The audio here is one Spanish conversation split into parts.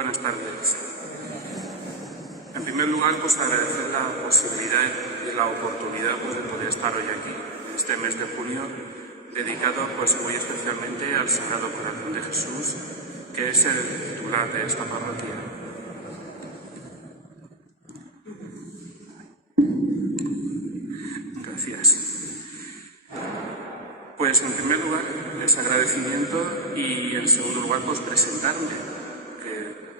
Buenas tardes. En primer lugar, pues agradecer la posibilidad y la oportunidad de poder estar hoy aquí, en este mes de junio, dedicado pues muy especialmente al Sagrado Corazón de Jesús, que es el titular de esta parroquia. Gracias. Pues en primer lugar, es agradecimiento y en segundo lugar, pues presentarme, que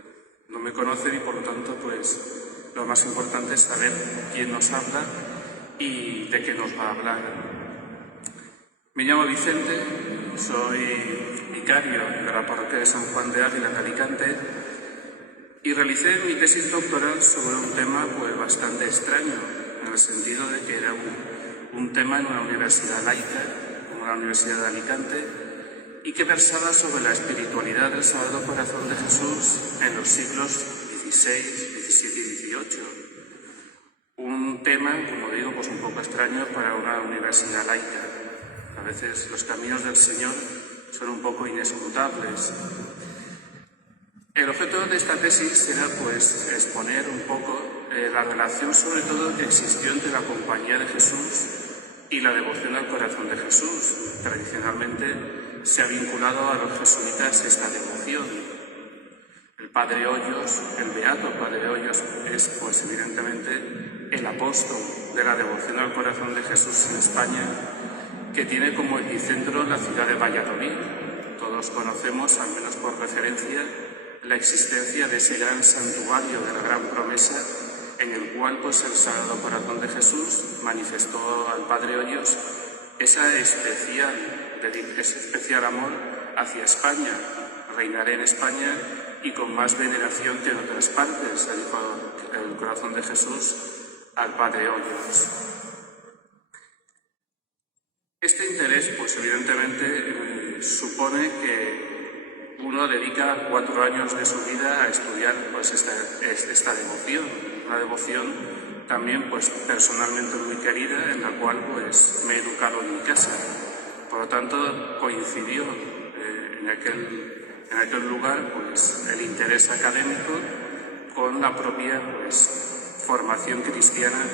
no me conocen y por lo tanto, pues lo más importante es saber quién nos habla y de qué nos va a hablar. Me llamo Vicente, soy vicario de la parroquia de San Juan de Ávila, de Alicante, y realicé mi tesis doctoral sobre un tema pues bastante extraño, en el sentido de que era un tema en una universidad laica, como la Universidad de Alicante, y que versaba sobre la espiritualidad del Sagrado Corazón de Jesús en los siglos XVI, XVII y XVIII. Un tema, como digo, pues un poco extraño para una universidad laica. A veces los caminos del Señor son un poco inescrutables. El objeto de esta tesis era pues exponer un poco la relación sobre todo que existió entre la Compañía de Jesús y la devoción al Corazón de Jesús. Tradicionalmente se ha vinculado a los jesuitas esta devoción. El Padre Hoyos, el beato Padre Hoyos, es pues evidentemente el apóstol de la devoción al Corazón de Jesús en España, que tiene como epicentro la ciudad de Valladolid. Todos conocemos, al menos por referencia, la existencia de ese gran santuario de la Gran Promesa, en el cual pues el Sagrado Corazón de Jesús manifestó al Padre Hoyos ese especial amor hacia España. Reinaré en España y con más veneración que en otras partes, le dijo el Corazón de Jesús al Padre Hoyos. Este interés, pues evidentemente, supone que uno dedica 4 años de su vida a estudiar pues esta devoción, una devoción también pues personalmente muy querida, en la cual pues me he educado en mi casa. Por lo tanto, coincidió en aquel lugar pues el interés académico con la propia pues formación cristiana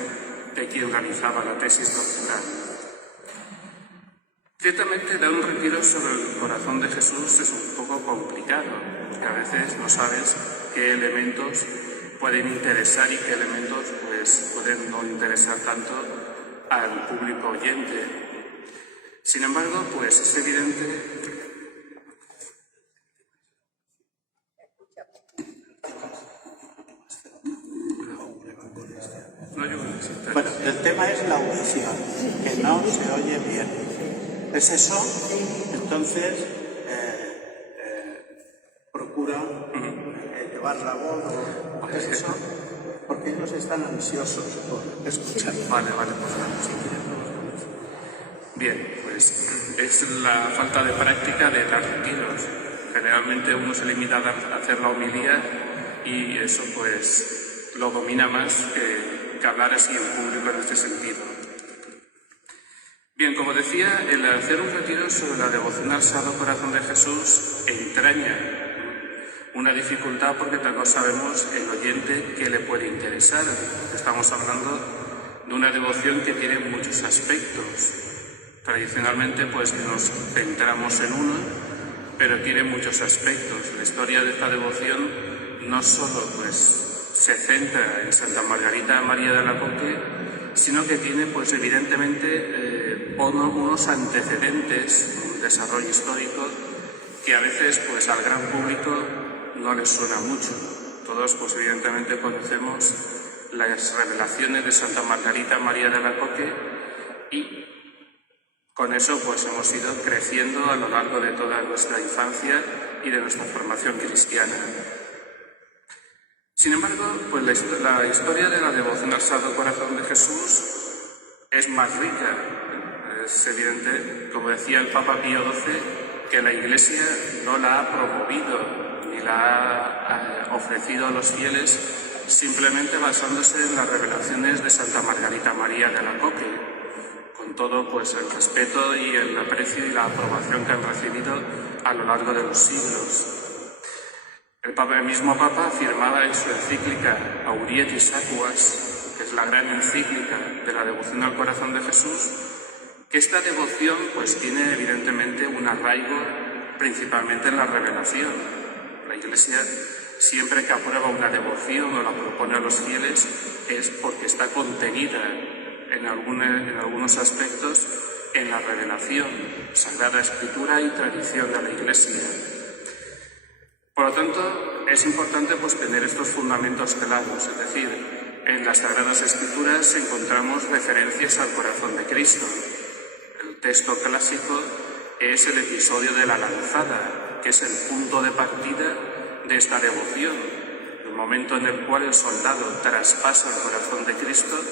de quien realizaba la tesis doctoral. Ciertamente, dar un retiro sobre el Corazón de Jesús es un poco complicado, porque a veces no sabes qué elementos pueden interesar y qué elementos pues pueden no interesar tanto al público oyente. Sin embargo, pues es evidente. Bueno, el tema es la audición, que no se oye bien. ¿Es eso? Entonces, procura llevar la voz, o ¿es eso? Porque ellos están ansiosos por escuchar. Vale, pues vamos. Bien, pues es la falta de práctica de dar retiros. Generalmente uno se limita a hacer la homilía y eso pues lo domina más que hablar así en público en este sentido. Bien, como decía, el hacer un retiro sobre la devoción al Sagrado Corazón de Jesús entraña una dificultad porque no sabemos el oyente qué le puede interesar. Estamos hablando de una devoción que tiene muchos aspectos. Tradicionalmente pues nos centramos en uno, pero tiene muchos aspectos. La historia de esta devoción no solo pues se centra en Santa Margarita María de Alacoque, sino que tiene pues evidentemente unos antecedentes, un desarrollo histórico que a veces pues al gran público no les suena mucho. Todos pues evidentemente conocemos las revelaciones de Santa Margarita María de Alacoque y con eso pues hemos ido creciendo a lo largo de toda nuestra infancia y de nuestra formación cristiana. Sin embargo, pues la historia de la devoción al Sagrado Corazón de Jesús es más rica. Es evidente, como decía el Papa Pío XII, que la Iglesia no la ha promovido ni la ha ofrecido a los fieles simplemente basándose en las revelaciones de Santa Margarita María de Alacoque, con todo pues el respeto y el aprecio y la aprobación que han recibido a lo largo de los siglos. El mismo Papa afirmaba en su encíclica Aurietis Aquas, que es la gran encíclica de la devoción al corazón de Jesús, que esta devoción pues tiene evidentemente un arraigo principalmente en la revelación. La Iglesia, siempre que aprueba una devoción o la propone a los fieles, es porque está contenida en algunos aspectos en la revelación, Sagrada Escritura y tradición de la Iglesia. Por lo tanto, es importante pues tener estos fundamentos claros, es decir, en las Sagradas Escrituras encontramos referencias al corazón de Cristo. El texto clásico es el episodio de la lanzada, que es el punto de partida de esta devoción, el momento en el cual el soldado traspasa el corazón de Cristo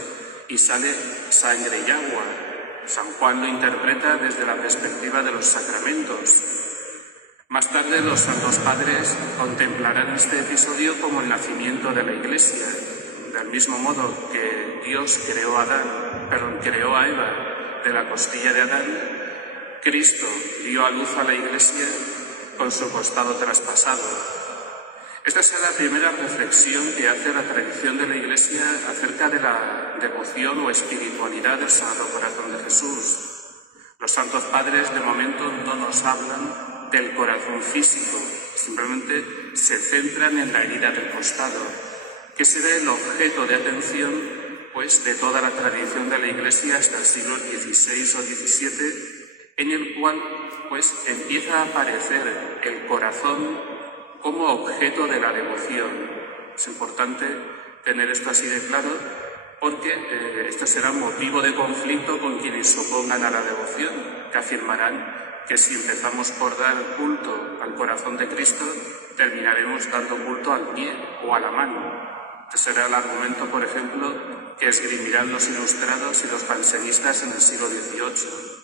y sale sangre y agua. San Juan lo interpreta desde la perspectiva de los sacramentos. Más tarde los santos padres contemplarán este episodio como el nacimiento de la Iglesia. Del mismo modo que Dios creó a Eva de la costilla de Adán, Cristo dio a luz a la Iglesia con su costado traspasado. Esta es la primera reflexión que hace la tradición de la Iglesia acerca de la devoción o espiritualidad del Sagrado Corazón de Jesús. Los santos padres de momento no nos hablan del corazón físico, simplemente se centran en la herida del costado, que será el objeto de atención pues, de toda la tradición de la Iglesia hasta el siglo XVI o XVII, en el cual pues, empieza a aparecer el corazón como objeto de la devoción. Es importante tener esto así de claro porque esto será motivo de conflicto con quienes se opongan a la devoción, que afirmarán que si empezamos por dar culto al corazón de Cristo, terminaremos dando culto al pie o a la mano. Este será el argumento, por ejemplo, que esgrimirán los ilustrados y los pansenistas en el siglo XVIII.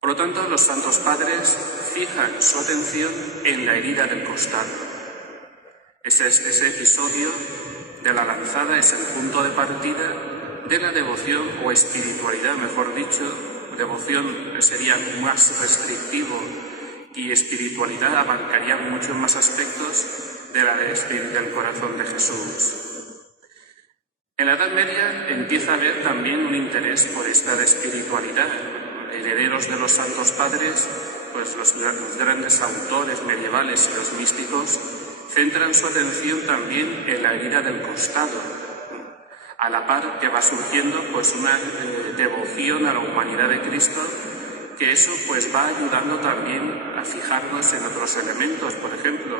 Por lo tanto, los santos padres fijan su atención en la herida del costado. Ese episodio de la lanzada es el punto de partida de la devoción o espiritualidad, mejor dicho. Devoción sería más restrictivo y espiritualidad abarcaría muchos más aspectos del corazón de Jesús. En la Edad Media empieza a haber también un interés por esta espiritualidad. Herederos de los santos padres, pues los grandes autores medievales y los místicos centran su atención también en la herida del costado, a la par que va surgiendo pues una devoción a la humanidad de Cristo, que eso pues va ayudando también a fijarnos en otros elementos. Por ejemplo,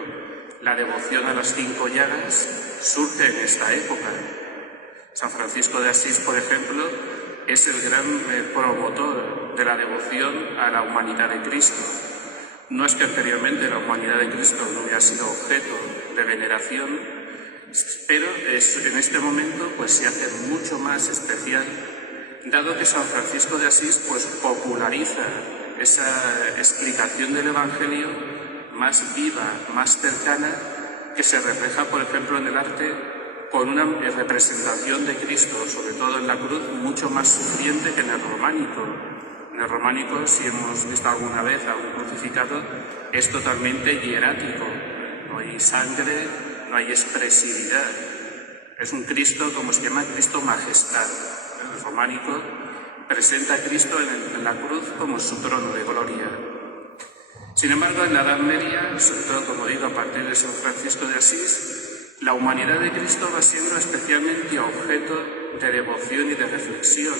la devoción a las 5 llagas surge en esta época. San Francisco de Asís, por ejemplo, es el gran promotor de la devoción a la humanidad de Cristo. No es que anteriormente la humanidad de Cristo no hubiera sido objeto de veneración, pero en este momento pues se hace mucho más especial, dado que San Francisco de Asís pues populariza esa explicación del Evangelio más viva, más cercana, que se refleja, por ejemplo, en el arte, con una representación de Cristo, sobre todo en la cruz, mucho más sufriente que en el románico. En el románico, si hemos visto alguna vez a un crucificado, es totalmente hierático. No hay sangre, no hay expresividad. Es un Cristo, como se llama, Cristo majestad. El románico presenta a Cristo en la cruz como su trono de gloria. Sin embargo, en la Edad Media, sobre todo, como digo, a partir de San Francisco de Asís, la humanidad de Cristo va siendo especialmente objeto de devoción y de reflexión.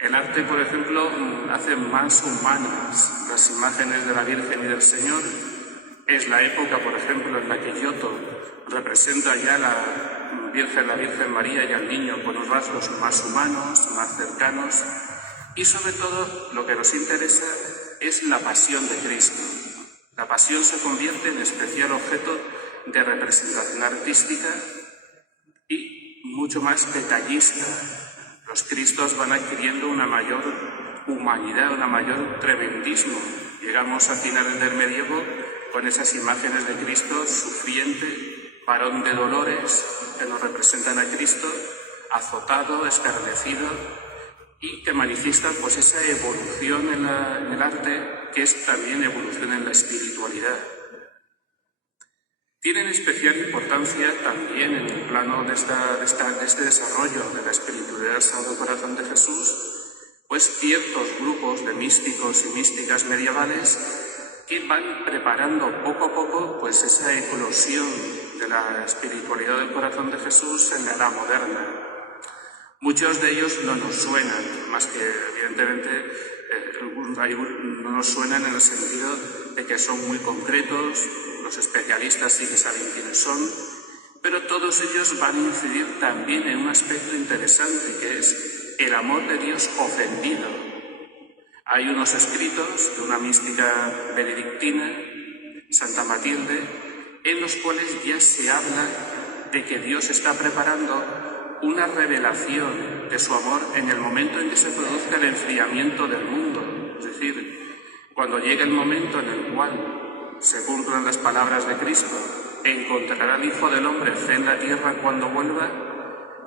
El arte, por ejemplo, hace más humanas las imágenes de la Virgen y del Señor. Es la época, por ejemplo, en la que Giotto representa ya la Virgen María y al niño con los rasgos más humanos, más cercanos. Y sobre todo, lo que nos interesa es la pasión de Cristo. La pasión se convierte en especial objeto de representación artística y mucho más detallista. Los Cristos van adquiriendo una mayor humanidad, un mayor tremendismo. Llegamos a finales del medievo con esas imágenes de Cristo sufriente, varón de dolores, que nos representan a Cristo azotado, escarnecido, y que manifiestan pues esa evolución en el arte, que es también evolución en la espiritualidad. Tienen especial importancia también en el plano de este desarrollo de la espiritualidad del Sagrado Corazón de Jesús, pues ciertos grupos de místicos y místicas medievales que van preparando poco a poco pues esa eclosión de la espiritualidad del Corazón de Jesús en la edad moderna. Muchos de ellos no nos suenan, más que evidentemente no nos suenan en el sentido de que son muy concretos, los especialistas sí que saben quiénes son, pero todos ellos van a incidir también en un aspecto interesante, que es el amor de Dios ofendido. Hay unos escritos de una mística benedictina, Santa Matilde, en los cuales ya se habla de que Dios está preparando una revelación de su amor en el momento en que se produzca el enfriamiento del mundo. Es decir, cuando llegue el momento en el cual se cumplan las palabras de Cristo, encontrará al Hijo del Hombre fe en la tierra cuando vuelva,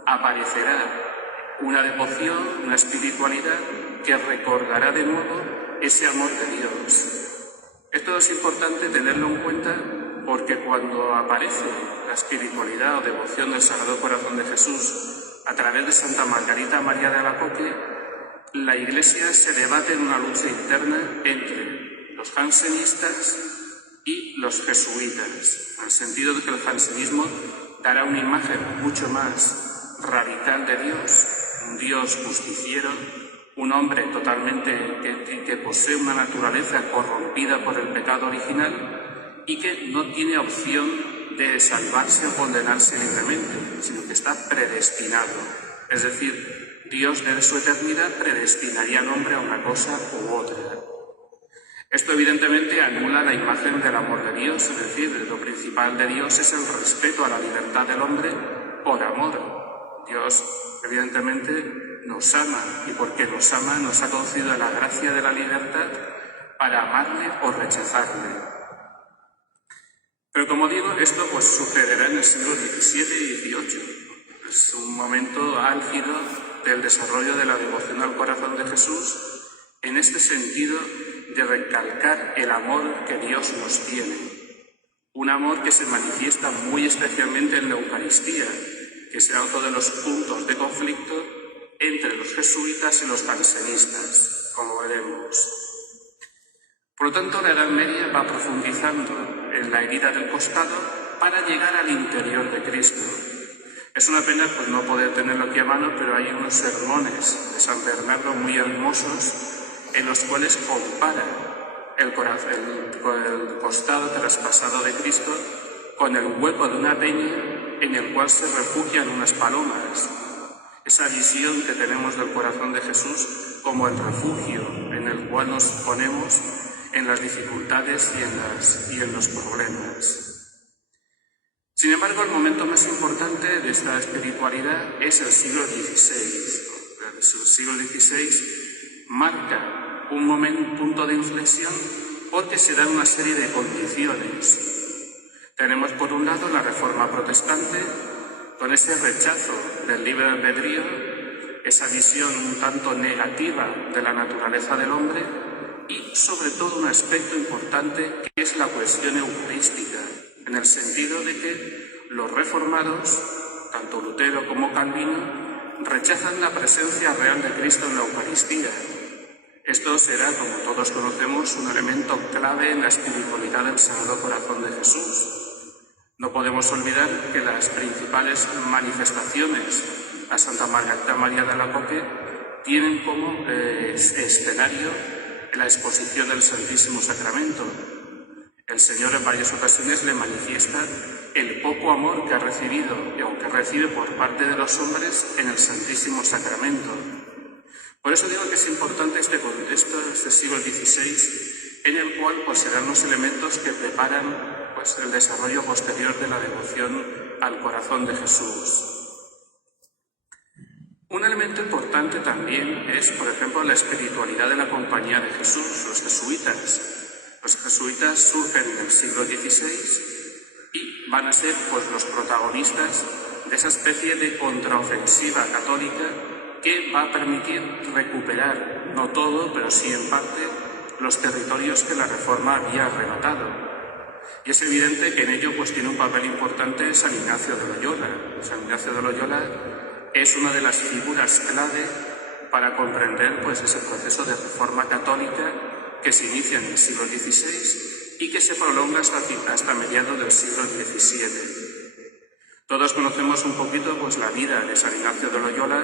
aparecerá una devoción, una espiritualidad que recordará de nuevo ese amor de Dios. Esto es importante tenerlo en cuenta, porque cuando aparece la espiritualidad o devoción del Sagrado Corazón de Jesús a través de Santa Margarita María de Alacoque, la Iglesia se debate en una lucha interna entre los jansenistas y los jesuitas, en el sentido de que el jansenismo dará una imagen mucho más radical de Dios, un Dios justiciero, un hombre totalmente que posee una naturaleza corrompida por el pecado original, y que no tiene opción de salvarse o condenarse libremente, sino que está predestinado. Es decir, Dios desde su eternidad predestinaría al hombre a una cosa u otra. Esto evidentemente anula la imagen del amor de Dios, es decir, lo principal de Dios es el respeto a la libertad del hombre por amor. Dios evidentemente nos ama, y porque nos ama nos ha concedido la gracia de la libertad para amarle o rechazarle. Pero como digo, esto pues sucederá en el siglo XVII y XVIII. Es un momento álgido del desarrollo de la devoción al Corazón de Jesús, en este sentido de recalcar el amor que Dios nos tiene. Un amor que se manifiesta muy especialmente en la Eucaristía, que será otro de los puntos de conflicto entre los jesuitas y los jansenistas, como veremos. Por lo tanto, la Edad Media va profundizando en la herida del costado para llegar al interior de Cristo. Es una pena pues no poder tenerlo aquí a mano, pero hay unos sermones de San Bernardo muy hermosos en los cuales compara el costado traspasado de Cristo con el hueco de una peña en el cual se refugian unas palomas. Esa visión que tenemos del corazón de Jesús como el refugio en el cual nos ponemos en las dificultades y en los problemas. Sin embargo, el momento más importante de esta espiritualidad es el siglo XVI. El siglo XVI marca un punto de inflexión porque se dan una serie de condiciones. Tenemos por un lado la Reforma protestante, con ese rechazo del libre albedrío, esa visión un tanto negativa de la naturaleza del hombre, y sobre todo un aspecto importante que es la cuestión eucarística, en el sentido de que los reformados, tanto Lutero como Calvino, rechazan la presencia real de Cristo en la Eucaristía. Esto será, como todos conocemos, un elemento clave en la espiritualidad del Sagrado Corazón de Jesús. No podemos olvidar que las principales manifestaciones a Santa Margarita María de Alacoque tienen como escenario la exposición del Santísimo Sacramento. El Señor en varias ocasiones le manifiesta el poco amor que ha recibido y aunque recibe por parte de los hombres en el Santísimo Sacramento. Por eso digo que es importante este contexto, este siglo XVI, en el cual pues, serán los elementos que preparan pues, el desarrollo posterior de la devoción al Corazón de Jesús. Un elemento importante también es, por ejemplo, la espiritualidad de la Compañía de Jesús, los jesuitas. Los jesuitas surgen en el siglo XVI y van a ser pues, los protagonistas de esa especie de contraofensiva católica que va a permitir recuperar, no todo, pero sí en parte, los territorios que la Reforma había arrebatado. Y es evidente que en ello pues tiene un papel importante San Ignacio de Loyola. San Ignacio de Loyola es una de las figuras clave para comprender pues ese proceso de reforma católica que se inicia en el siglo XVI y que se prolonga hasta mediados del siglo XVII. Todos conocemos un poquito pues la vida de San Ignacio de Loyola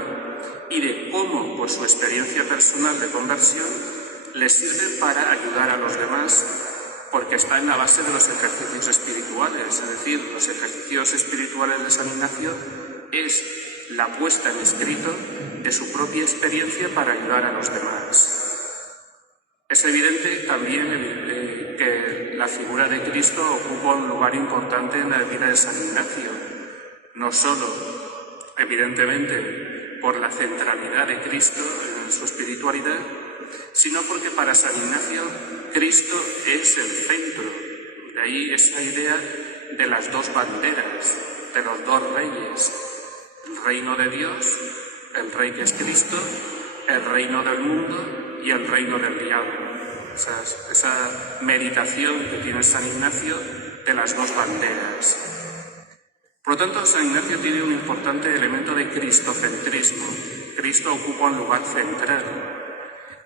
y de cómo pues su experiencia personal de conversión le sirve para ayudar a los demás, porque está en la base de los ejercicios espirituales. Es decir, los ejercicios espirituales de San Ignacio es la puesta en escrito de su propia experiencia para ayudar a los demás. Es evidente también que la figura de Cristo ocupa un lugar importante en la vida de San Ignacio, no solo, evidentemente, por la centralidad de Cristo en su espiritualidad, sino porque para San Ignacio Cristo es el centro. De ahí esa idea de las dos banderas, de los dos reyes, el reino de Dios, el rey que es Cristo, el reino del mundo y el reino del diablo. Esa meditación que tiene San Ignacio de las dos banderas. Por lo tanto, San Ignacio tiene un importante elemento de cristocentrismo. Cristo ocupa un lugar central.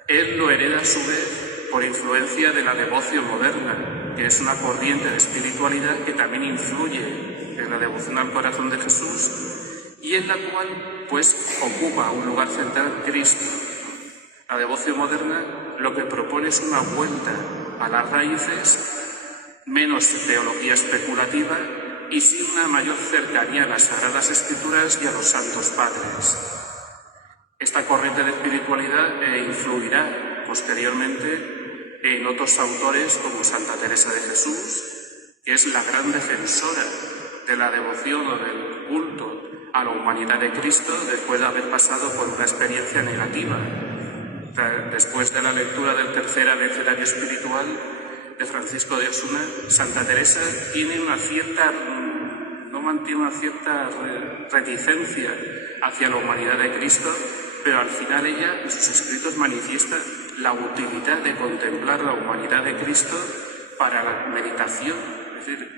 Él lo hereda a su vez por influencia de la devoción moderna, que es una corriente de espiritualidad que también influye en la devoción al corazón de Jesús y en la cual pues ocupa un lugar central Cristo. La devoción moderna lo que propone es una vuelta a las raíces, menos teología especulativa y sí una mayor cercanía a las Sagradas Escrituras y a los Santos Padres. Esta corriente de espiritualidad influirá posteriormente en otros autores como Santa Teresa de Jesús, que es la gran defensora de la devoción o del culto a la humanidad de Cristo después de haber pasado por una experiencia negativa. Después de la lectura del tercer abecedario espiritual de Francisco de Osuna, Santa Teresa mantiene una cierta reticencia hacia la humanidad de Cristo, pero al final ella en sus escritos manifiesta la utilidad de contemplar la humanidad de Cristo para la meditación. Es decir,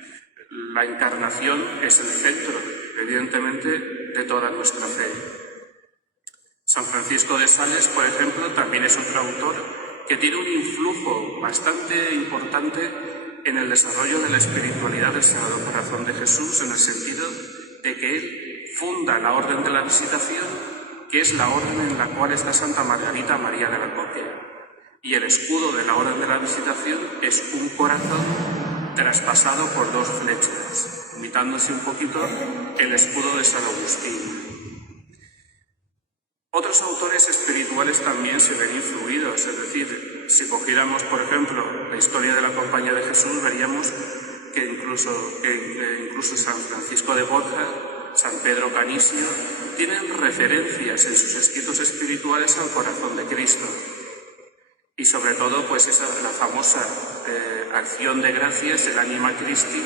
la encarnación es el centro, evidentemente, de toda nuestra fe. San Francisco de Sales, por ejemplo, también es otro autor que tiene un influjo bastante importante en el desarrollo de la espiritualidad del Sagrado Corazón de Jesús, en el sentido de que él funda la Orden de la Visitación, que es la orden en la cual está Santa Margarita María de Alacoque. Y el escudo de la Orden de la Visitación es un corazón traspasado por dos flechas, imitándose un poquito el escudo de San Agustín. Otros autores espirituales también se ven influidos, es decir, si cogiéramos, por ejemplo, la historia de la Compañía de Jesús, veríamos que incluso San Francisco de Borja, San Pedro Canisio, tienen referencias en sus escritos espirituales al corazón de Cristo. Y sobre todo, pues la famosa acción de gracias, el Anima Christi,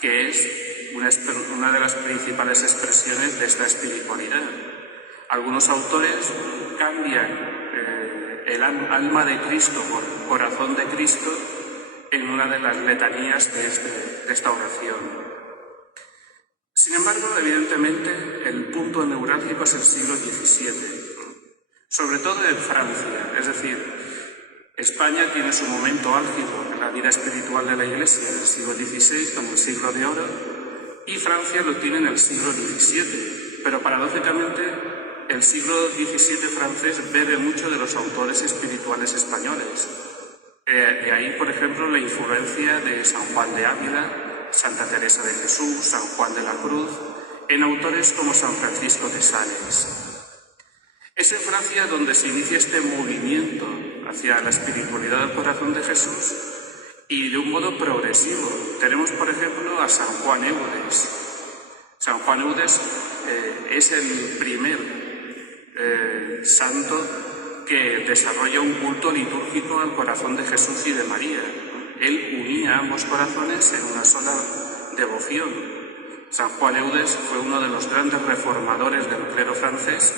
que es una de las principales expresiones de esta espiritualidad. Algunos autores cambian el alma de Cristo por corazón de Cristo en una de las letanías de esta oración. Sin embargo, evidentemente, el punto neurálgico es el siglo XVII, sobre todo en Francia. Es decir, España tiene su momento álgido en la vida espiritual de la Iglesia en el siglo XVI, como el siglo de oro, y Francia lo tiene en el siglo XVII. Pero paradójicamente, el siglo XVII francés bebe mucho de los autores espirituales españoles. De ahí, por ejemplo, la influencia de San Juan de Ávila, Santa Teresa de Jesús, San Juan de la Cruz, en autores como San Francisco de Sales. Es en Francia donde se inicia este movimiento hacia la espiritualidad del corazón de Jesús y de un modo progresivo. Tenemos, por ejemplo, a San Juan Eudes. San Juan Eudes es el primer santo que desarrolla un culto litúrgico al corazón de Jesús y de María. Él unía ambos corazones en una sola devoción. San Juan Eudes fue uno de los grandes reformadores del clero francés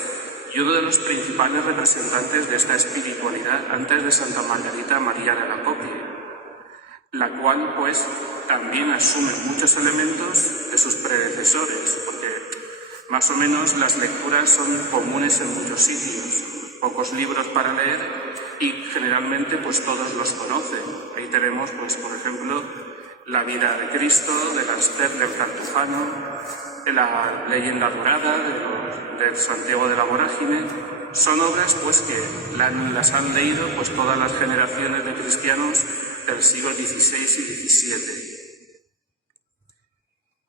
y uno de los principales representantes de esta espiritualidad antes de Santa Margarita María de Alacoque. la cual pues también asume muchos elementos de sus predecesores, porque más o menos las lecturas son comunes en muchos sitios, pocos libros para leer y generalmente pues todos los conocen. Ahí tenemos pues por ejemplo la vida de Cristo, de Gaspar del Cartujano, la leyenda dorada de Santiago de la Vorágine. Son obras pues que las han leído pues todas las generaciones de cristianos del siglo XVI y XVII.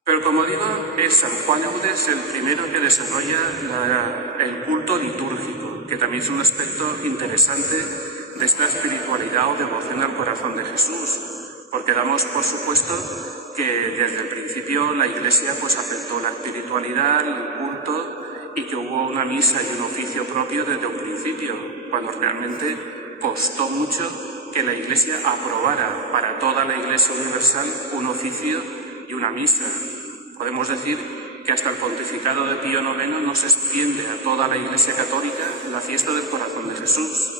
Pero como digo, es San Juan Eudes el primero que desarrolla el culto litúrgico, que también es un aspecto interesante de esta espiritualidad o devoción al corazón de Jesús, porque damos por supuesto que desde el principio la Iglesia pues aceptó la espiritualidad, el culto, y que hubo una misa y un oficio propio desde un principio, cuando realmente costó mucho que la Iglesia aprobara para toda la Iglesia universal un oficio y una misa. Podemos decir que hasta el pontificado de Pío IX no se extiende a toda la Iglesia católica la fiesta del corazón de Jesús.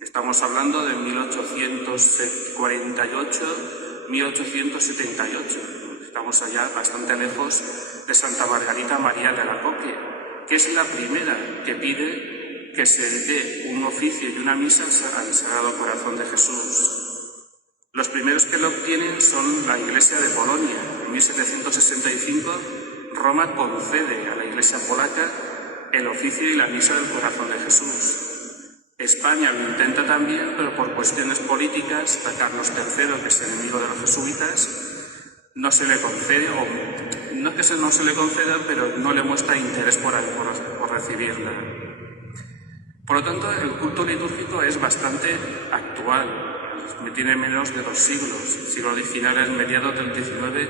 Estamos hablando de 1848-1878. Estamos allá bastante lejos de Santa Margarita María de Alacoque, que es la primera que pide que se dé un oficio y una misa al Sagrado Corazón de Jesús. Los primeros que lo obtienen son la Iglesia de Polonia. En 1765, Roma concede a la Iglesia polaca el oficio y la misa del Corazón de Jesús. España lo intenta también, pero por cuestiones políticas, a Carlos III, que es enemigo de los jesuitas, no se le concede, o no es que no se le conceda, pero no le muestra interés por recibirla. Por lo tanto, el culto litúrgico es bastante actual. Tiene menos de 2 siglos. Siglo XIX, mediados del XIX,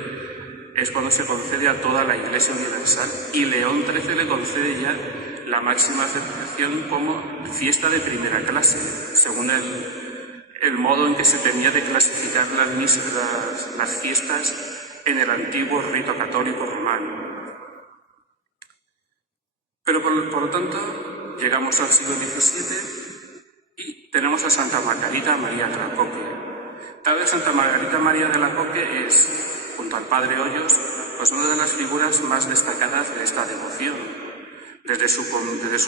es cuando se concede a toda la Iglesia universal, y León XIII le concede ya la máxima aceptación como fiesta de primera clase, según el modo en que se tenía de clasificar las fiestas en el antiguo rito católico romano. Pero por lo tanto, llegamos al siglo XVII y tenemos a Santa Margarita María de Alacoque. Tal vez Santa Margarita María de Alacoque es, junto al Padre Hoyos, pues una de las figuras más destacadas de esta devoción. Desde su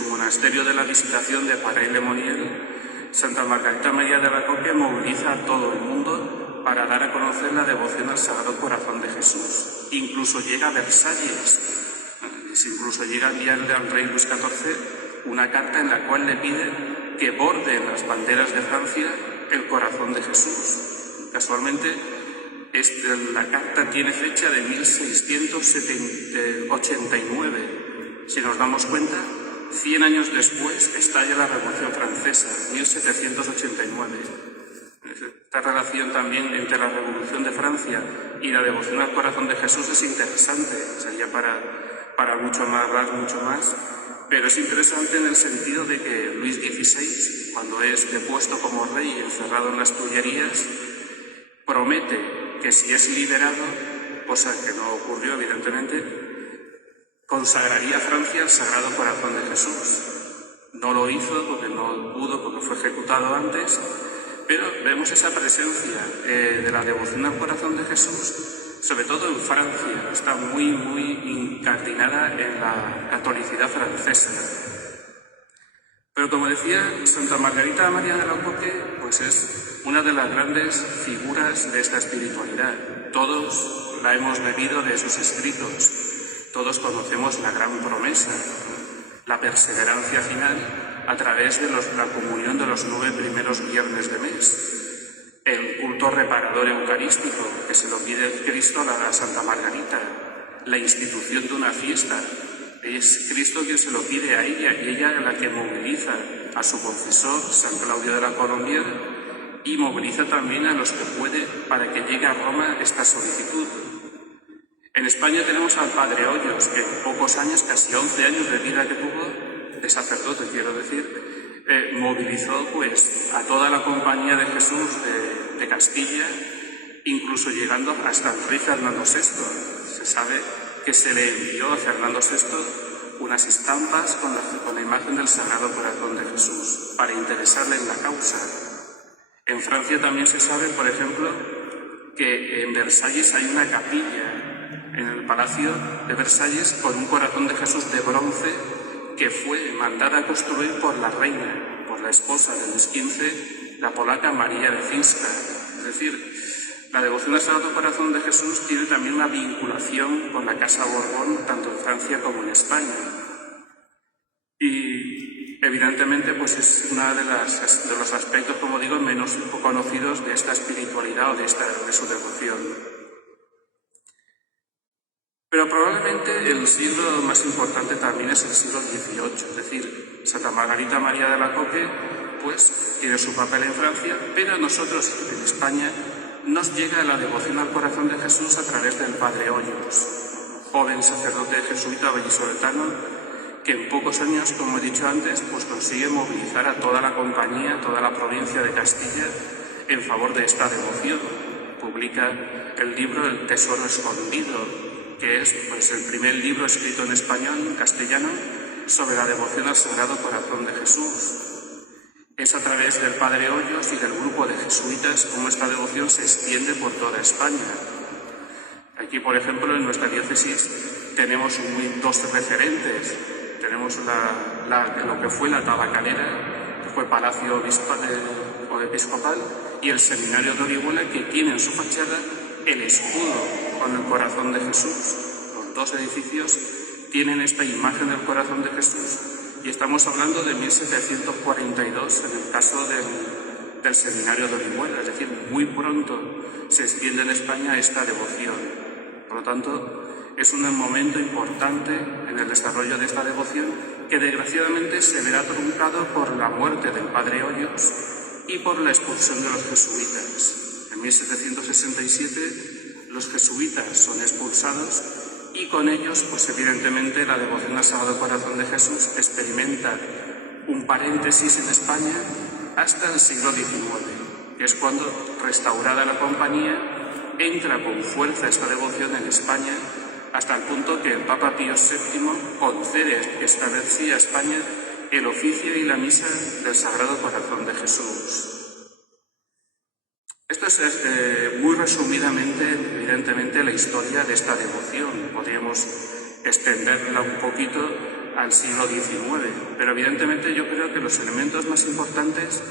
monasterio de la Visitación de Paray-le-Moniel, Santa Margarita María de Alacoque moviliza a todo el mundo para dar a conocer la devoción al Sagrado Corazón de Jesús. Incluso llega a Versalles, incluso llega a enviarle al rey Luis XIV una carta en la cual le pide que borde en las banderas de Francia el corazón de Jesús. Casualmente, la carta tiene fecha de 1689. Si nos damos cuenta, 100 años después estalla la Revolución Francesa, 1789. Esta relación también entre la Revolución de Francia y la devoción al corazón de Jesús es interesante. Sería para mucho más. Pero es interesante en el sentido de que Luis XVI, cuando es depuesto como rey y encerrado en las Tullerías, promete que si es liberado, cosa que no ocurrió evidentemente, consagraría a Francia al Sagrado Corazón de Jesús. No lo hizo porque no pudo, porque fue ejecutado antes, pero vemos esa presencia de la devoción al corazón de Jesús, sobre todo en Francia. Está muy incardinada en la catolicidad francesa. Pero como decía, Santa Margarita María de Alacoque pues es una de las grandes figuras de esta espiritualidad. Todos la hemos bebido de sus escritos, todos conocemos la gran promesa, la perseverancia final a través de la comunión de los 9 primeros viernes de mes, el culto reparador eucarístico que se lo pide Cristo a Santa Margarita, la institución de una fiesta. Es Cristo quien se lo pide a ella y ella es la que moviliza a su confesor, San Claudio de la Colombière, y moviliza también a los que puede para que llegue a Roma esta solicitud. En España tenemos al Padre Hoyos, que en pocos años, casi 11 años de vida que tuvo, de sacerdote quiero decir, movilizó pues a toda la compañía de Jesús de Castilla, incluso llegando hasta el rey Fernando VI. Se sabe que se le envió a Fernando VI unas estampas con la imagen del Sagrado Corazón de Jesús, para interesarle en la causa. En Francia también se sabe, por ejemplo, que en Versalles hay una capilla, en el Palacio de Versalles, con un corazón de Jesús de bronce que fue mandada a construir por la reina, por la esposa de Luis XV, la polaca María Leczinska. Es decir, la devoción al Sagrado Corazón de Jesús tiene también una vinculación con la Casa Borbón, tanto en Francia como en España. Y evidentemente pues es uno de los aspectos, como digo, menos conocidos de esta espiritualidad o de su devoción. Pero probablemente el siglo más importante también es el siglo XVIII, es decir, Santa Margarita María de Alacoque pues tiene su papel en Francia, pero a nosotros en España nos llega la devoción al corazón de Jesús a través del Padre Hoyos, joven sacerdote jesuita vallisoletano, que en pocos años, como he dicho antes, pues consigue movilizar a toda la compañía, a toda la provincia de Castilla en favor de esta devoción. Publica el libro El Tesoro Escondido, que es pues, el primer libro escrito en español, en castellano, sobre la devoción al Sagrado Corazón de Jesús. Es a través del Padre Hoyos y del grupo de jesuitas como esta devoción se extiende por toda España. Aquí, por ejemplo, en nuestra diócesis tenemos dos referentes. Tenemos lo que fue la Tabacalera, que fue Palacio Episcopal, y el Seminario de Orihuela, que tiene en su fachada el escudo con el corazón de Jesús. Los dos edificios tienen esta imagen del corazón de Jesús. Y estamos hablando de 1742 en el caso del Seminario de Orihuela, es decir, muy pronto se extiende en España esta devoción. Por lo tanto, es un momento importante en el desarrollo de esta devoción que desgraciadamente se verá truncado por la muerte del Padre Hoyos y por la expulsión de los jesuitas. En 1767 los jesuitas son expulsados y con ellos, pues evidentemente, la devoción al Sagrado Corazón de Jesús experimenta un paréntesis en España hasta el siglo XIX, que es cuando, restaurada la compañía, entra con fuerza esta devoción en España, hasta el punto que el Papa Pío VII concede esta vez sí a España el oficio y la misa del Sagrado Corazón de Jesús. Esto es muy resumidamente, evidentemente, la historia de esta devoción. Podríamos extenderla un poquito al siglo XIX, pero evidentemente yo creo que los elementos más importantes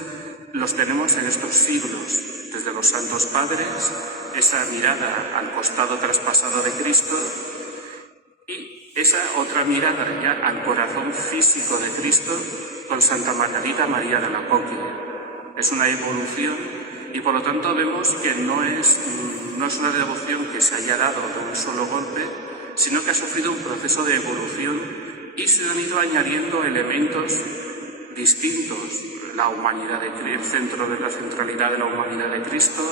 los tenemos en estos siglos, desde los Santos Padres, esa mirada al costado traspasado de Cristo y esa otra mirada ya al corazón físico de Cristo con Santa Margarita María de Alacoque. Es una evolución y por lo tanto vemos que no es una devoción que se haya dado de un solo golpe, sino que ha sufrido un proceso de evolución y se han ido añadiendo elementos distintos. La humanidad el centro de la centralidad de la humanidad de Cristo,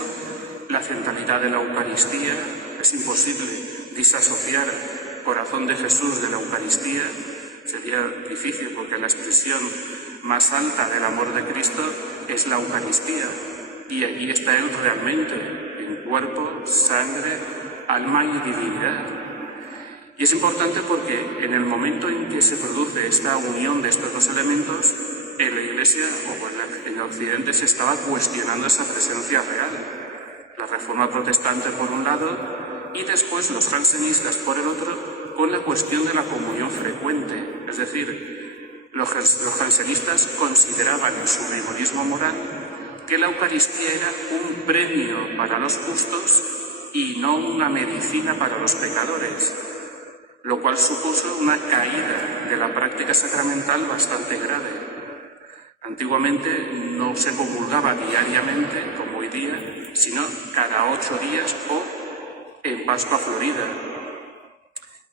la centralidad de la Eucaristía. Es imposible disasociar el corazón de Jesús de la Eucaristía. Sería difícil porque la expresión más alta del amor de Cristo es la Eucaristía. Y allí está Él realmente, en cuerpo, sangre, alma y divinidad. Y es importante porque en el momento en que se produce esta unión de estos dos elementos, en la Iglesia o en Occidente se estaba cuestionando esa presencia real. La Reforma Protestante por un lado y después los jansenistas por el otro, con la cuestión de la comunión frecuente. Es decir, los jansenistas consideraban en su rigorismo moral que la Eucaristía era un premio para los justos y no una medicina para los pecadores, lo cual supuso una caída de la práctica sacramental bastante grave. Antiguamente no se comulgaba diariamente, como hoy día, sino cada 8 días o en Pascua Florida.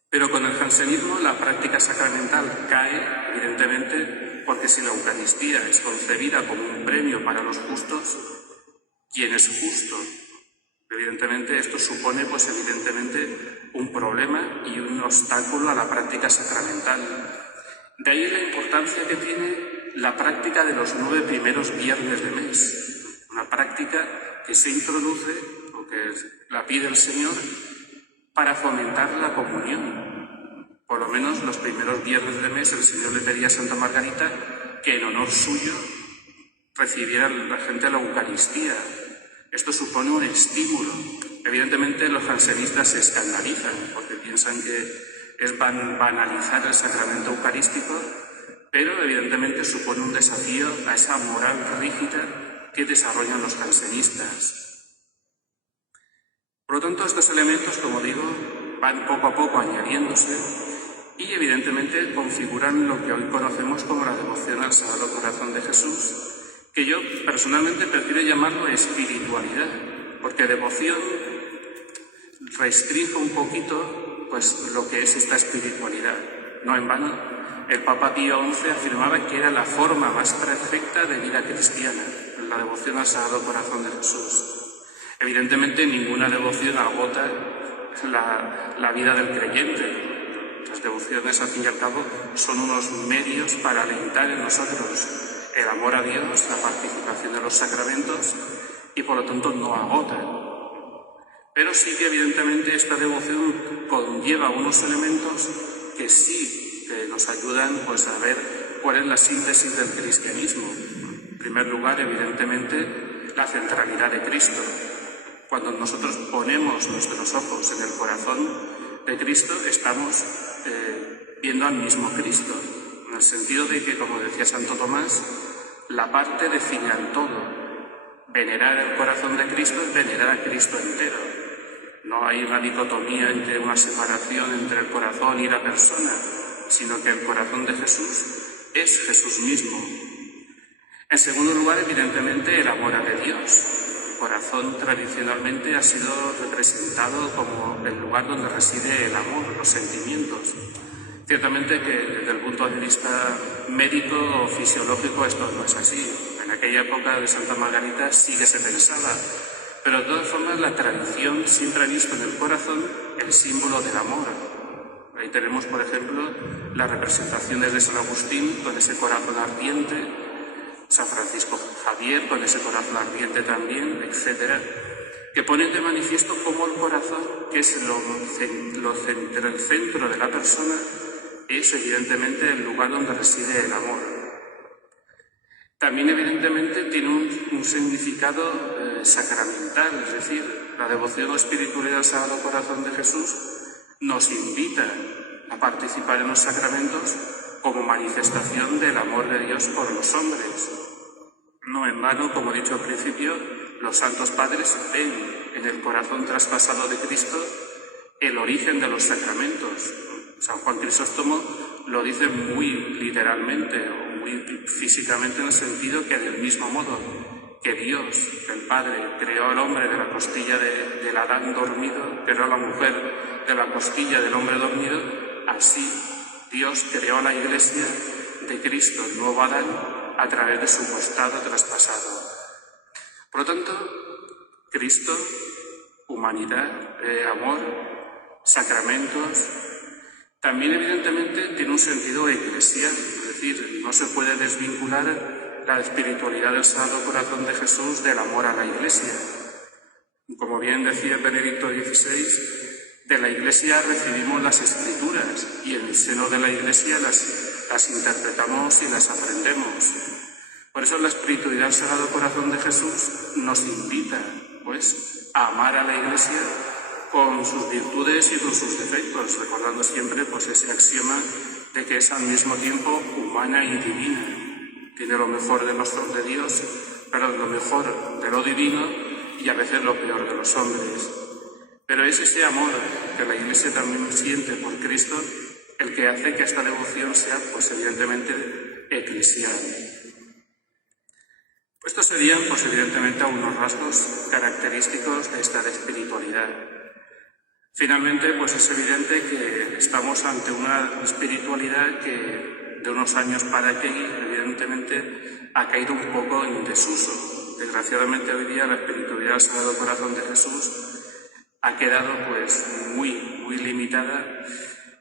Pero con el jansenismo la práctica sacramental cae, evidentemente, porque si la Eucaristía es concebida como un premio para los justos, ¿quién es justo? Evidentemente esto supone, pues evidentemente, un problema y un obstáculo a la práctica sacramental. De ahí la importancia que tiene la práctica de los 9 primeros viernes de mes, una práctica que se introduce, o que la pide el Señor, para fomentar la comunión. Por lo menos los primeros viernes de mes el Señor le pedía a Santa Margarita que en honor suyo recibiera la gente la Eucaristía, Esto supone un estímulo. Evidentemente los jansenistas se escandalizan porque piensan que es banalizar el sacramento eucarístico, pero evidentemente supone un desafío a esa moral rígida que desarrollan los jansenistas. Por lo tanto, estos elementos, como digo, van poco a poco añadiéndose y evidentemente configuran lo que hoy conocemos como la devoción al Sagrado Corazón de Jesús, que yo personalmente prefiero llamarlo espiritualidad, porque devoción restringe un poquito pues, lo que es esta espiritualidad. No en vano, el Papa Pío XI afirmaba que era la forma más perfecta de vida cristiana, la devoción al Sagrado Corazón de Jesús. Evidentemente, ninguna devoción agota la vida del creyente. Las devociones, al fin y al cabo, son unos medios para alentar en nosotros el amor a Dios, la participación de los sacramentos y, por lo tanto, no agotan. Pero sí que, evidentemente, esta devoción conlleva unos elementos que sí que nos ayudan pues, a ver cuál es la síntesis del cristianismo. En primer lugar, evidentemente, la centralidad de Cristo. Cuando nosotros ponemos nuestros ojos en el corazón de Cristo, estamos viendo al mismo Cristo, en el sentido de que, como decía Santo Tomás, la parte define al todo. Venerar el corazón de Cristo es venerar a Cristo entero. No hay una dicotomía entre una separación entre el corazón y la persona, sino que el corazón de Jesús es Jesús mismo. En segundo lugar, evidentemente, el amor a Dios. El corazón tradicionalmente ha sido representado como el lugar donde reside el amor, los sentimientos. Ciertamente que desde el punto de vista médico o fisiológico esto no es así. En aquella época de Santa Margarita sí que se pensaba, pero de todas formas la tradición siempre ha visto en el corazón el símbolo del amor. Ahí tenemos, por ejemplo, las representaciones de San Agustín con ese corazón ardiente, San Francisco Javier con ese corazón ardiente también, etcétera, que ponen de manifiesto cómo el corazón, que es el centro de la persona, es evidentemente el lugar donde reside el amor. También evidentemente tiene un significado sacramental, es decir, la devoción o espiritualidad al Sagrado Corazón de Jesús nos invita a participar en los sacramentos como manifestación del amor de Dios por los hombres. No en vano, como he dicho al principio, los santos padres ven en el corazón traspasado de Cristo el origen de los sacramentos. San Juan Crisóstomo lo dice muy literalmente o muy físicamente en el sentido que del mismo modo que Dios, el Padre, creó al hombre de la costilla del Adán dormido, creó a la mujer de la costilla del hombre dormido, así Dios creó a la Iglesia de Cristo, el nuevo Adán, a través de su costado traspasado. Por lo tanto, Cristo, humanidad, amor, sacramentos, también evidentemente tiene un sentido eclesial, es decir, no se puede desvincular la espiritualidad del Sagrado Corazón de Jesús del amor a la Iglesia. Como bien decía Benedicto XVI, de la Iglesia recibimos las Escrituras y en el seno de la Iglesia las interpretamos y las aprendemos. Por eso la espiritualidad del Sagrado Corazón de Jesús nos invita, pues, a amar a la Iglesia con sus virtudes y con sus defectos, recordando siempre pues, ese axioma de que es al mismo tiempo humana y divina. Tiene lo mejor de Dios, pero lo mejor de lo divino y a veces lo peor de los hombres. Pero es ese amor que la Iglesia también siente por Cristo el que hace que esta devoción sea, pues evidentemente, eclesial. Estos serían, pues evidentemente, algunos rasgos característicos de esta espiritualidad. Finalmente, pues es evidente que estamos ante una espiritualidad que de unos años para aquí, evidentemente, ha caído un poco en desuso. Desgraciadamente hoy día la espiritualidad del Sagrado Corazón de Jesús ha quedado pues muy limitada,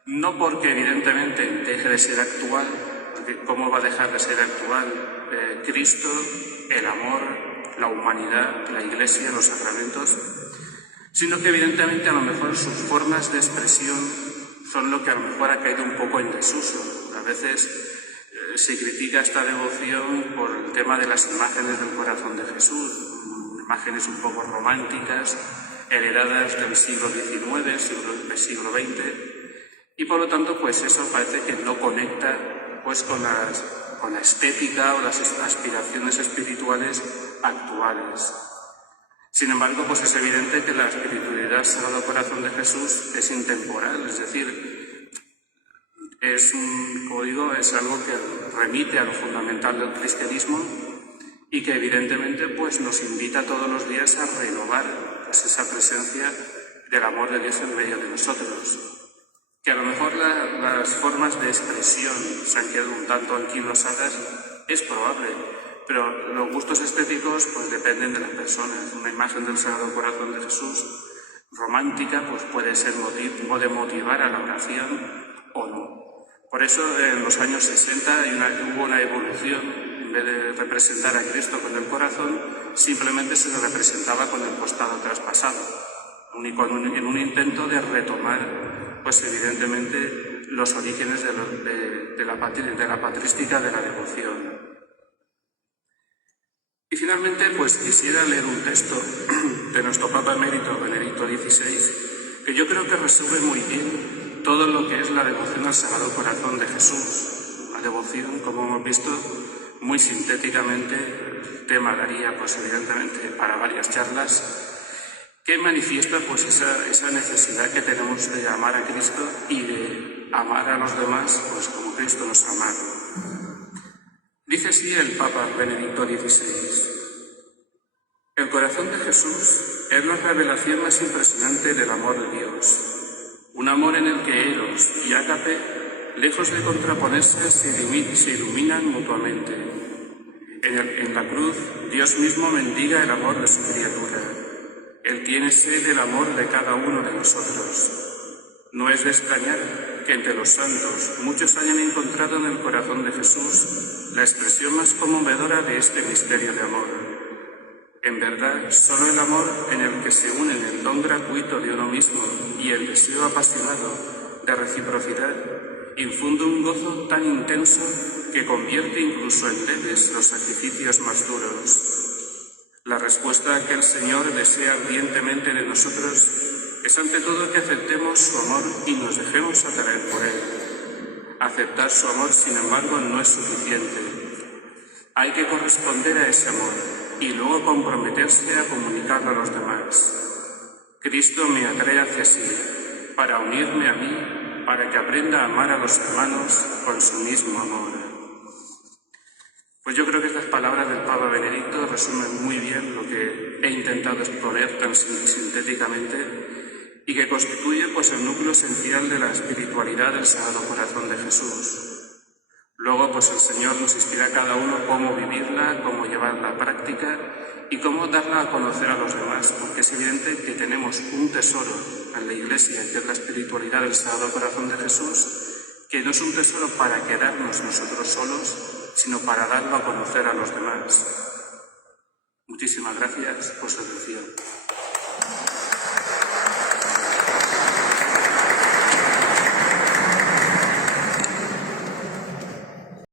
no porque evidentemente deje de ser actual, porque ¿cómo va a dejar de ser actual Cristo, el amor, la humanidad, la Iglesia, los sacramentos? Sino que evidentemente a lo mejor sus formas de expresión son lo que a lo mejor ha caído un poco en desuso. A veces se critica esta devoción por el tema de las imágenes del corazón de Jesús, imágenes un poco románticas, heredadas del siglo XIX, del siglo XX, y por lo tanto pues eso parece que no conecta pues con la estética o las aspiraciones espirituales actuales. Sin embargo, pues es evidente que la espiritualidad del Sagrado Corazón de Jesús es intemporal, es decir, como digo, es algo que remite a lo fundamental del cristianismo y que evidentemente pues nos invita todos los días a renovar pues, esa presencia del amor de Dios en medio de nosotros. Que a lo mejor las formas de expresión se han quedado un tanto anquilosadas, es probable, pero los gustos estéticos pues dependen de las personas. Una imagen del Sagrado Corazón de Jesús romántica pues puede ser puede motivar a la oración o no. Por eso en los años 60 hubo una evolución. En vez de representar a Cristo con el corazón, simplemente se le representaba con el costado traspasado, en un intento de retomar, pues evidentemente, los orígenes de la patrística de la devoción. Y finalmente, pues quisiera leer un texto de nuestro Papa Emérito Benedicto XVI, que yo creo que resume muy bien todo lo que es la devoción al Sagrado Corazón de Jesús. Una devoción, como hemos visto, muy sintéticamente, tema daría pues evidentemente para varias charlas, que manifiesta pues esa necesidad que tenemos de amar a Cristo y de amar a los demás pues como Cristo nos ha amado. Dice así el Papa Benedicto XVI: el corazón de Jesús es la revelación más impresionante del amor de Dios, un amor en el que Eros y Ágape, lejos de contraponerse, se iluminan mutuamente. En la cruz, Dios mismo mendiga el amor de su criatura. Él tiene sed del amor de cada uno de nosotros. No es de extrañar que entre los santos muchos hayan encontrado en el corazón de Jesús la expresión más conmovedora de este misterio de amor. En verdad, solo el amor en el que se unen el don gratuito de uno mismo y el deseo apasionado de reciprocidad infunde un gozo tan intenso que convierte incluso en leves los sacrificios más duros. La respuesta que el Señor desea ardientemente de nosotros es ante todo que aceptemos su amor y nos dejemos atraer por él. Aceptar su amor, sin embargo, no es suficiente. Hay que corresponder a ese amor y luego comprometerse a comunicarlo a los demás. Cristo me atrae hacia sí, para unirme a mí, para que aprenda a amar a los hermanos con su mismo amor. Pues yo creo que estas palabras del Papa Benedicto resumen muy bien lo que he intentado exponer tan sintéticamente y que constituye pues el núcleo esencial de la espiritualidad del Sagrado Corazón de Jesús. Luego pues el Señor nos inspira a cada uno cómo vivirla, cómo llevarla a práctica y cómo darla a conocer a los demás, porque es evidente que tenemos un tesoro en la Iglesia, que es la espiritualidad del Sagrado Corazón de Jesús, que no es un tesoro para quedarnos nosotros solos, sino para darlo a conocer a los demás. Muchísimas gracias por su atención.